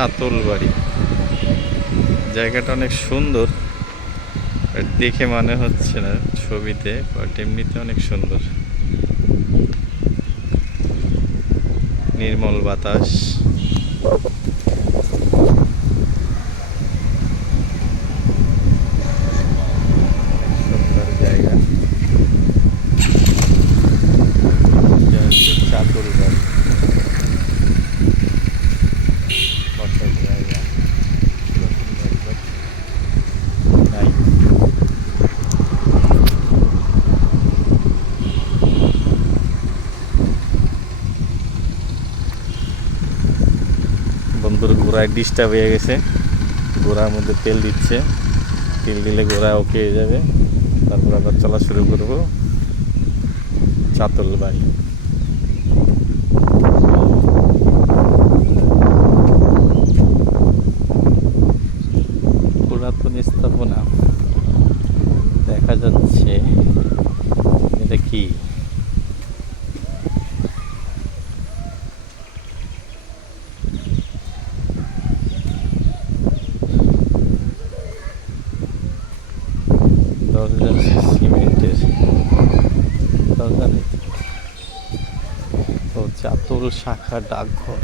চাতল বাড়ি। জায়গাটা অনেক সুন্দর, দেখে মনে হচ্ছে না ছবিতে, বাট এমনিতে অনেক সুন্দর। নির্মল বাতাস, সুন্দর জায়গা। চাতল বাড়ি, বসার জায়গা নাই। বন্ধুর ঘোড়ায় ডিস্টার্ব হয়ে গেছে, ঘোড়ার মধ্যে তেল দিচ্ছে, তেল দিলে ঘোড়া ওকে হয়ে যাবে, তারপর আবার চলা শুরু করবো। চাতল বাড়ি। পুরাতন স্থাপনা দেখা যাচ্ছে, এটা কি? দরজা সিমেন্টের দরজা নেই। ও চাতল শাখা ডাকঘর।